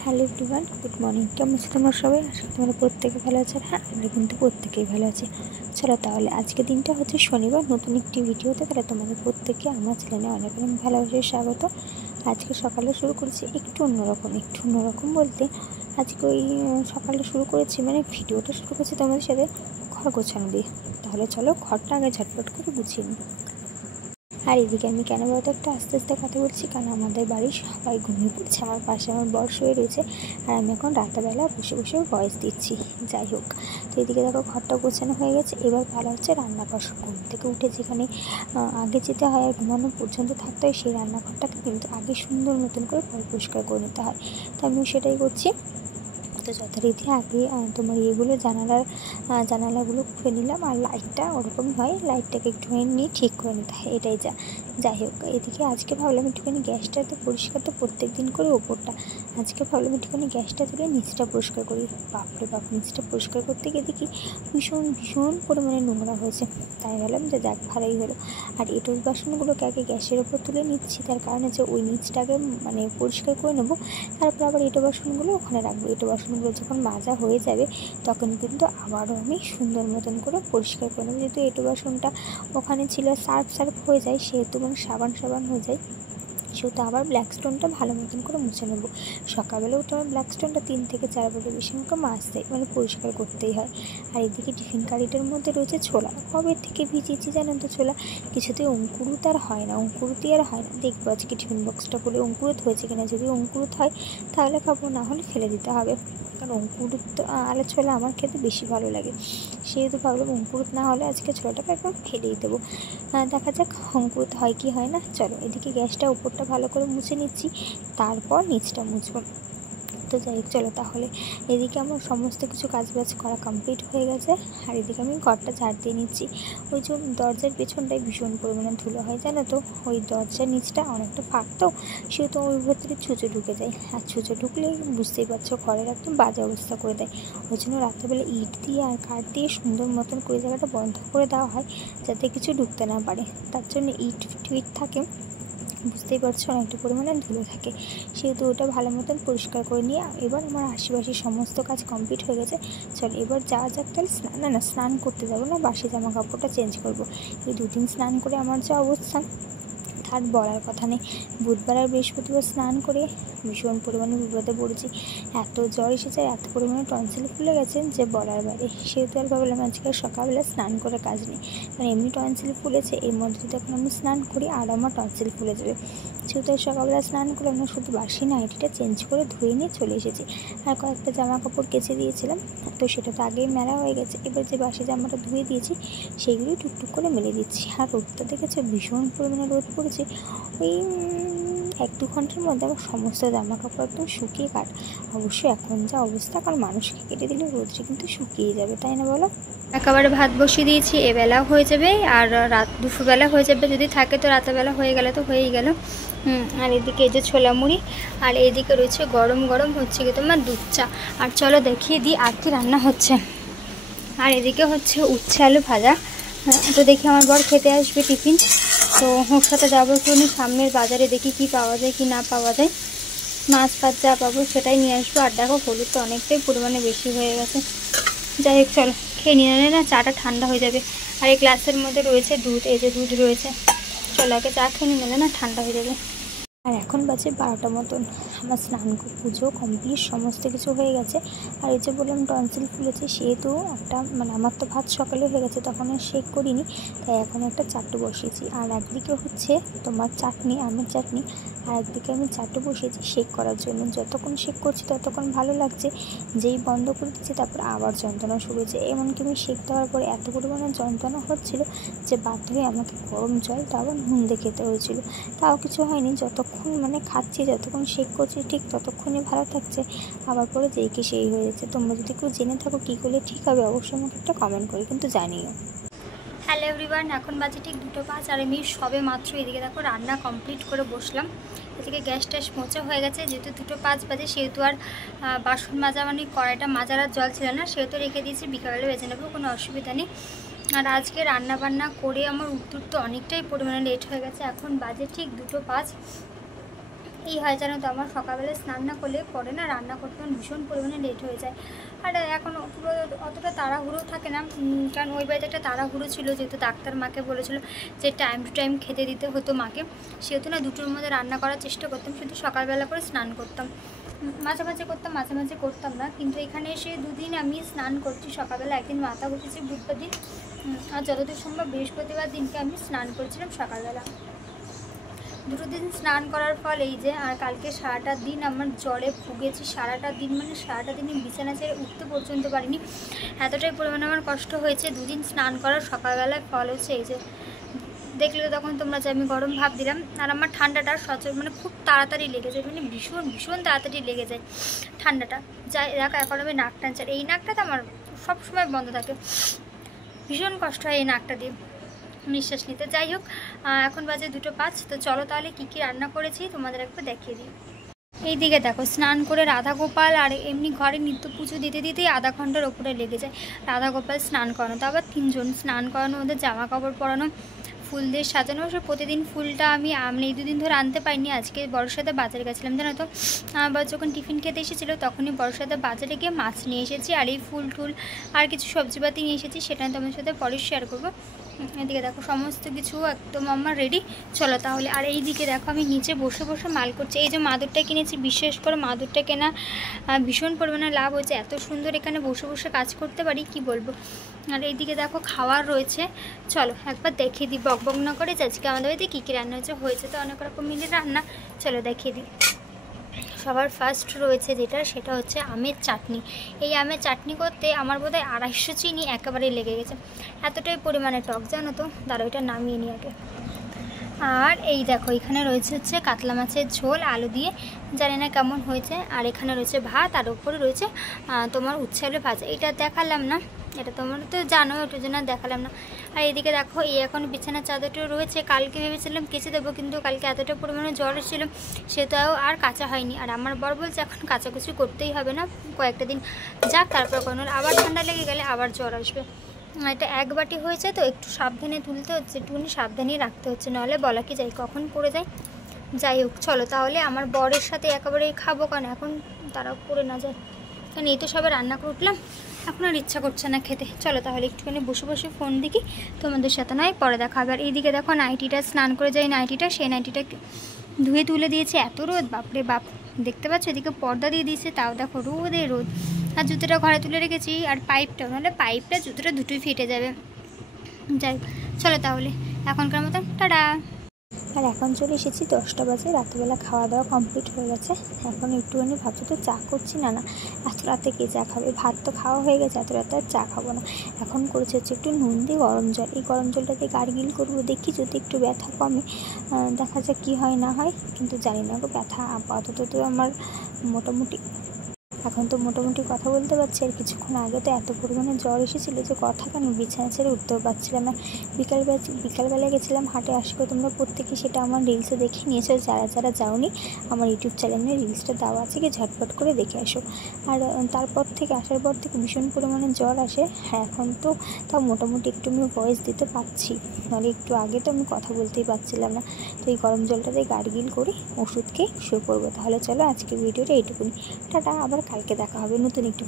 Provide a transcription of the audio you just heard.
Hello everyone, good morning. কেমন আছো তোমরা সবাই? আশা করি তোমরা প্রত্যেকে ভালো আছো। হ্যাঁ, আমরা কিন্তু প্রত্যেকেই ভালো আছি। চলো তাহলে আজকে দিনটা হচ্ছে শনিবার, নতুন একটি ভিডিওতে তাহলে তোমাদের প্রত্যেকে আমার চ্যানেলে অনেক অনেক ভালোবাসে স্বাগত। আজকে সকালে শুরু করেছি একটু অন্যরকম বলতে আজকে ওই সকালে শুরু করেছি, মানে ভিডিওটা শুরু করেছি তোমাদের সাথে ঘর গোছানো দিয়ে। তাহলে চলো ঘরটা আগে ঝটপট করে গুছিয়ে নিই। আর এদিকে আমি কেন বলতো একটা আস্তে আস্তে কথা বলছি, কারণ আমাদের বাড়ির সবাই ঘুমিয়ে পড়ছে। আমার পাশে আমার বর শুয়ে রয়েছে, আর আমি এখন রাতেরবেলা বসে বসে ভয়েস দিচ্ছি। যাই হোক, তো এদিকে দেখো ঘরটা গোছানো হয়ে গেছে। এবার ভালো হচ্ছে রান্না করা। ঘুম থেকে উঠে যেখানে আগে যেতে হয় আর ঘুমানো পর্যন্ত থাকতে হয়, সেই রান্নাঘরটাকে কিন্তু আগে সুন্দর মতন করে পরিষ্কার করে নিতে হয়। তো আমিও সেটাই করছি। তো যথারীতি আগে তোমার ইয়েগুলো জানালাগুলো খুলে নিলাম, আর লাইটটা ওরকম হয়, লাইটটাকে একটুখানি নিয়ে ঠিক করে নিতে হয়, এটাই যাই হোক। এদিকে আজকে ভাবলাম একটুখানি গ্যাসটা তো পরিষ্কার তো প্রত্যেক দিন করে ওপরটা, আজকে ভাবলাম একটুখানি গ্যাসটা তুলে নিচটা পরিষ্কার করি। বাপরে বাপ, নিচটা পরিষ্কার করতে গিয়ে দেখি ভীষণ ভীষণ পরিমাণে নোংরা হয়েছে। তাই ভাবলাম যে দেখ ভালোই হলো। আর এঁটোর বাসনগুলোকে আগে গ্যাসের ওপর তুলে নিচ্ছি, তার কারণ হচ্ছে ওই নিচটাকে মানে পরিষ্কার করে নেবো, তারপর আবার এঁটো বাসনগুলো ওখানে রাখবো। এঁটো বাসনগুলো যখন মাজা হয়ে যাবে তখন কিন্তু আবারও আমি সুন্দর মতন করে পরিষ্কার করে নেবো। যেহেতু এঁটো বাসনটা ওখানে ছিল সার্ফ হয়ে যায়, সেহেতু মানে সাবান হয়ে যায়, সেহেতু আবার ব্ল্যাক স্টোনটা ভালো মতন করে মুছে নেবো। সকালবেলা উঠে আমার ব্ল্যাক স্টোনটা 3 থেকে 4 বারের বেশি আমাকে মাজতে মানে পরিষ্কার করতেই হয়। আর এদিকে টিফিন কারিটার মধ্যে রয়েছে ছোলা। কবে থেকে ভিজিয়েছি জানেন তো ছোলা, কিছুতেই অঙ্কুরিত আর হয় না, দেখবো আজকে টিফিন বক্সটা করে অঙ্কুরিত হয়েছে কিনা। যদি অঙ্কুরিত হয় তাহলে খাবো, না হলে ফেলে দিতে হবে, কারণ অঙ্কুরিত আলু ছোলা আমার খেতে বেশি ভালো লাগে। সেহেতু ভাবলাম অঙ্কুরিত না হলে আজকে ছোলাটাকে একদম ফেলেই দেবো। দেখা যাক অঙ্কুরিত হয় কি হয় না। চলো এদিকে গ্যাসটা উপরটা ভালো করে মুছে নিচ্ছি, তারপর নিচটা মুছবো। তো যাই হোক, চলো তাহলে এদিকে আমার সমস্ত কিছু কাজবাজ করা কমপ্লিট হয়ে গেছে। আর এদিকে আমি ঘরটা ঝাড় দিয়ে নিচ্ছি। ওই যে দরজার পেছনটায় ভীষণ পরিমাণে ধুলো হয় জানো তো, ওই দরজার নিচটা অনেকটা ফাঁক তো, সেহেতু ওই ভেতরে ছুঁচো ঢুকে যায়। আর ছুঁচো ঢুকলে বুঝতেই পারছো ঘরের একদম বাজে অবস্থা করে দেয়। ওই জন্য রাত্রেবেলা ইট দিয়ে আর কাঠ দিয়ে সুন্দর মতন করে জায়গাটা বন্ধ করে দেওয়া হয়, যাতে কিছু ঢুকতে না পারে। তার জন্য ইট থাকে, বুঝতেই পারছো অনেকটা পরিমাণে ধুলো থাকে, সেহেতু ওটা ভালো মতন পরিষ্কার করে নিয়ে এবার আমার আশেপাশে সমস্ত কাজ কমপ্লিট হয়ে গেছে। চল এবার যাওয়া যাক তাহলে স্নান করতে যাবো না, বাসি জামা কাপড়টা চেঞ্জ করবো। এই 2 দিন স্নান করে আমার যা অবস্থা আর বলার কথা নেই। বুধবার আর বৃহস্পতিবার স্নান করে ভীষণ পরিমাণে বিপদে পড়েছি। এত জ্বর এসেছে, এত পরিমাণে টনসিল ফুলে গেছে যে বলার বাইরে। সেহেতু আর ভাবলাম আজকে সকালবেলা স্নান করে কাজ নেই, কারণ এমনি টনসিল ফুলেছে, এর মধ্যে যদি এখন আমি স্নান করি আর আমার টনসিল ফুলে যাবে। সেহেতু আর সকালবেলা স্নান করে আমরা শুধু বাসি নাইটিটা চেঞ্জ করে ধুয়ে নিয়ে চলে এসেছি। আর কয়েকটা জামা কাপড় কেচে দিয়েছিলাম, তো সেটা তো আগেই মেলা হয়ে গেছে। এবার যে বাসি জামাটা ধুয়ে দিয়েছি সেইগুলোই টুকটুক করে মেলে দিচ্ছি। আর রোদটা দেখেছে ভীষণ পরিমাণে রোদ পড়েছে। ওই 1-2 ঘন্টার মধ্যে আমার সমস্ত জামা কাপড় একদম শুকিয়ে অবশ্যই এখন যা অবস্থা, কারণ মানুষকে কেটে দিলে রোদটা কিন্তু শুকিয়ে যাবে, তাই না বলো? একেবারে ভাত বসিয়ে দিয়েছি, এবেলা হয়ে যাবে আর দুপুরবেলা হয়ে যাবে, যদি থাকে তো রাতেরবেলা হয়ে গেলে তো হয়েই গেল। আর এদিকে এই যে ছোলা মুড়ি, আর এইদিকে রয়েছে গরম গরম হচ্ছে কি তোমার দুধ চা। আর চলো দেখিয়ে দিই আর কি রান্না হচ্ছে। আর এদিকে হচ্ছে উচ্ছে আলু ভাজা। তো দেখি আমার বর খেতে আসবে টিফিন, তো ওর সাথে যাবো একটুখানি সামনের বাজারে, দেখি কি পাওয়া যায় কি না পাওয়া যায়। মাছ ফাছ যা পাবো সেটাই নিয়ে আসবো। আর দেখো হলুদ তো অনেকটাই পরিমাণে বেশি হয়ে গেছে। যাই হোক চলো খেয়ে নিয়ে না, চাটা ঠান্ডা হয়ে যাবে। আর এই গ্লাসের মধ্যে রয়েছে দুধ, এই যে দুধ রয়েছে, চলো আগে চা খেয়ে নিলে না ঠান্ডা হয়ে যাবে। আর এখন বাজে 12টা মতন। আমার স্নান পুজো কমপ্লিট, সমস্ত কিছু হয়ে গেছে। আর এই যে বললাম টনসিল ফুলেছে, সেহেতু একটা মানে আমার তো ভাত সকালে হয়ে গেছে, তখন আর শেক করিনি, তাই এখন একটা চাটু বসিয়েছি। আর একদিকে হচ্ছে তোমার চাটনি, আমের চাটনি, আর একদিকে আমি চাটু বসিয়েছি শেক করার জন্য। যতক্ষণ শেক করছি ততক্ষণ ভালো লাগছে, যেই বন্ধ করে দিচ্ছি তারপর আবার যন্ত্রণা শুরু হয়েছে। এমনকি আমি শেক দেওয়ার পরে এত পরিমাণে যন্ত্রণা হচ্ছিলো যে বাধ্য হয়ে আমাকে গরম জল তাও নুন দিয়ে খেতে হয়েছিল। তাও কিছু হয়নি, যতক্ষণ মানে খাচ্ছি, যতক্ষণ শেক করছি ঠিক ততক্ষণই ভালো থাকছে, আবার পরে যেই কি সেই হয়ে যাচ্ছে। তোমরা যদি কেউ জেনে থাকো কী করলে ঠিক হবে অবশ্যই আমাকে একটা কমেন্ট করে কিন্তু জানিও। হ্যালো এভরিওয়ান, এখন বাজে ঠিক 2:05, আর আমি সবে মাত্র এদিকে দেখো রান্না কমপ্লিট করে বসলাম। এদিকে গ্যাস ট্যাস মোচা হয়ে গেছে, যেহেতু 2:05 বাজে, সেহেতু আর বাসন মাজা মানে কড়াইটা মাজার আর জল ছিল না, সেহেতু রেখে দিয়েছি, বিকালে বেজে নেবো, কোনো অসুবিধা নেই। আর আজকে রান্না বান্না করে আমার উঠতে অনেকটাই পরিমাণে লেট হয়ে গেছে। এখন বাজে ঠিক 2:05, এই হয় জানো তো, আমার সকালবেলা স্নান না করলে পরে না রান্না করতে ভীষণ পরিমাণে লেট হয়ে যায়। আর এখন অতটা তাড়াহুড়ো থাকে না, কারণ ওই বাড়িতে একটা তাড়াহুড়ো ছিল, যেহেতু ডাক্তার মাকে বলেছিল যে টাইম টু টাইম খেতে দিতে হতো মাকে, সেহেতু না 2টোর মধ্যে রান্না করার চেষ্টা করতাম, শুধু সকালবেলা করে স্নান করতাম, মাঝে মাঝে করতাম, মাঝে মাঝে করতাম না। কিন্তু এখানে এসে 2 দিন আমি স্নান করছি সকালবেলা, একদিন মাথা ঘষেছি বুধবার দিন, আর যতদূর সম্ভব বৃহস্পতিবার দিনকে আমি স্নান করেছিলাম সকালবেলা। 2 দিন স্নান করার ফল এই যে, আর কালকে সারাটা দিন আমার জ্বরে ভুগেছি, সারাটা দিন মানে সারাটা দিনে বিছানা ছেড়ে উঠতে পর্যন্ত পারিনি, এতটাই পরিমাণে আমার কষ্ট হয়েছে। 2 দিন স্নান করার সকালবেলায় ফল হচ্ছে এই যে, দেখলে তখন তোমরা যে আমি গরম ভাব দিলাম। আর আমার ঠান্ডাটা মানে খুব তাড়াতাড়ি লেগে যায়, মানে ভীষণ ভীষণ তাড়াতাড়ি লেগে যায় ঠান্ডাটা। যাই দেখো এখন আমি নাক টানছি, আর এই নাকটা তো আমার সবসময় বন্ধ থাকে, ভীষণ কষ্ট হয় এই নাকটা দিয়ে নিঃশ্বাস নিতে। যাই হোক, এখন বাজে 2:05। তো চলো তাহলে কী কী রান্না করেছি তোমাদের একবার দেখিয়ে দিই। এইদিকে দেখো, স্নান করে রাধা গোপাল আর এমনি ঘরে নিত্য পুজো দিতে দিতেই আধা ঘন্টার ওপরে লেগে যায়। রাধা গোপাল স্নান করানো, তো আবার 3 জন স্নান করানো, ওদের জামা কাপড় পরানো, ফুল দিয়ে সাজানো। সে প্রতিদিন ফুলটা আমি এই 2 দিন ধরে আনতে পারিনি, আজকে বড়োর সাথে বাজারে গেছিলাম জানো তো। আবার যখন টিফিন খেতে এসেছিলো তখনই বড়োর সাথে বাজারে গিয়ে মাছ নিয়ে এসেছি, আর এই ফুল টুল আর কিছু সবজিপাতি নিয়ে এসেছি, সেটা তোমার সাথে পরে শেয়ার করবো। এদিকে দেখো সমস্ত কিছু একদম আমার রেডি, চলো তাহলে। আর এই দিকে দেখো আমি নিচে বসে বসে মাল করছি। এই যে মাদুরটা কিনেছি, বিশেষ করে মাদুরটা কেনা ভীষণ পরিমাণে লাভ হয়েছে, এত সুন্দর এখানে বসে বসে কাজ করতে পারি কি বলবো। আর এইদিকে দেখো খাওয়ার রয়েছে, চলো একবার দেখিয়ে দিই বক বক না করে আজকে আমাদের বাড়িতে কী কী রান্না হয়েছে। তো অনেক রকম মিলে রান্না, চলো দেখিয়ে দিই। সবার ফার্স্ট রয়েছে যেটা, সেটা হচ্ছে আমের চাটনি। এই আমের চাটনি করতে আমার বোধহয় 250 চিনি একেবারেই লেগে গেছে, এতটাই পরিমাণে টক জানো তো। দাঁড়ো এটা নামিয়ে নিই আগে। আর এই দেখো এখানে রয়েছে হচ্ছে কাতলা মাছের ঝোল আলু দিয়ে, জানি না কেমন হয়েছে। আর এখানে রয়েছে ভাত, আর উপরে রয়েছে তোমার উচ্ছে আলু ভাজা। এটা দেখালাম না, এটা তোমরা তো জানো, ওটার জন্য দেখালাম না। আর এদিকে দেখো এই এখন বিছানার চাদরটা রয়েছে, কালকে ভেবেছিলাম কেচে দেবো, কিন্তু কালকে এতটা পরিমাণে জ্বর এসেছিলো সেটাও আর কাচা হয়নি। আর আমার বর বলছে এখন কাচাকুচি করতেই হবে না, কয়েকটা দিন যাক, তারপর কোনো আবার ঠান্ডা লেগে গেলে আবার জ্বর আসবে। এটা 1 বাটি হয়েছে তো একটু সাবধানে তুলতে হচ্ছে, একটুখানি সাবধানেই রাখতে হচ্ছে, নাহলে বলা কি যায় কখন পড়ে যায়। যাই হোক চলো তাহলে, আমার বরের সাথে একেবারেই খাবো, কারণ এখন তারাও পড়ে না যায়, কারণ এই তো সবাই রান্না করে উঠলাম, এখন আর ইচ্ছা করছে না খেতে। চলো তাহলে একটুখানি বসে বসে ফোন দেখি, তোমাদের সাথে নয় পরে দেখা হবে। আর এইদিকে দেখো নাইটিটা, স্নান করে যাই নাইটিটা, সেই নাইটিটা ধুয়ে তুলে দিয়েছে, এত রোদ বাপরে বাপ, দেখতে পাচ্ছ এদিকে পর্দা দিয়ে দিয়েছে, তাও দেখো রোদে রোদ। আর জুতোটা ঘরে তুলে রেখেছি, আর পাইপটা, নাহলে পাইপটা জুতোটা দুটোই ফেটে যাবে। যাই চলো তাহলে এখনকার মতন টাটা। আর এখন চলে এসেছি 10টা বাজে, রাত্রিবেলা খাওয়া দাওয়া কমপ্লিট হয়ে গেছে। এখন একটুখানি ভাবছি তো চা করছি, না এত রাতে কে চা খাবে, ভাত তো খাওয়া হয়ে গেছে, এত রাতে আর চা খাবো না। এখন করেছে হচ্ছে একটু নুন দিয়ে গরম জল, এই গরম জলটা দিয়ে গার্গিল করবো, দেখি যদি একটু ব্যথা কমে, দেখা যাক কী হয় না হয়, কিন্তু জানি না গো, ব্যথা আপাতত তো আমার মোটামুটি, এখন তো মোটামুটি কথা বলতে পারছি। আর কিছুক্ষণ আগে তো এত পরিমাণে জ্বর এসেছিলো যে কথা কেন বিছানা ছেড়ে উঠতেও পারছিলাম না। বিকালবেলা গেছিলাম হাটে, আসলে তোমরা প্রত্যেকে সেটা আমার রিলসে দেখে নিয়েছো, যারা যারা যাওনি আমার ইউটিউব চ্যানেলে রিলসটা দেওয়া আছে, কি ঝটপট করে দেখে আসো। আর তারপর থেকে আসার পর থেকে ভীষণ পরিমাণে জ্বর আসে। হ্যাঁ এখন তো তাও মোটামুটি একটু আমি ভয়েস দিতে পারছি, নাহলে একটু আগে তো আমি কথা বলতেই পারছিলাম না। তো এই গরম জলটা দিয়ে গার্গিল করে ওষুধ খেয়ে শুয়ে পড়বো। তাহলে চলো আজকে ভিডিওটা এইটুকুনি, টাটা, আবার কালকে দেখা হবে নতুন একটি।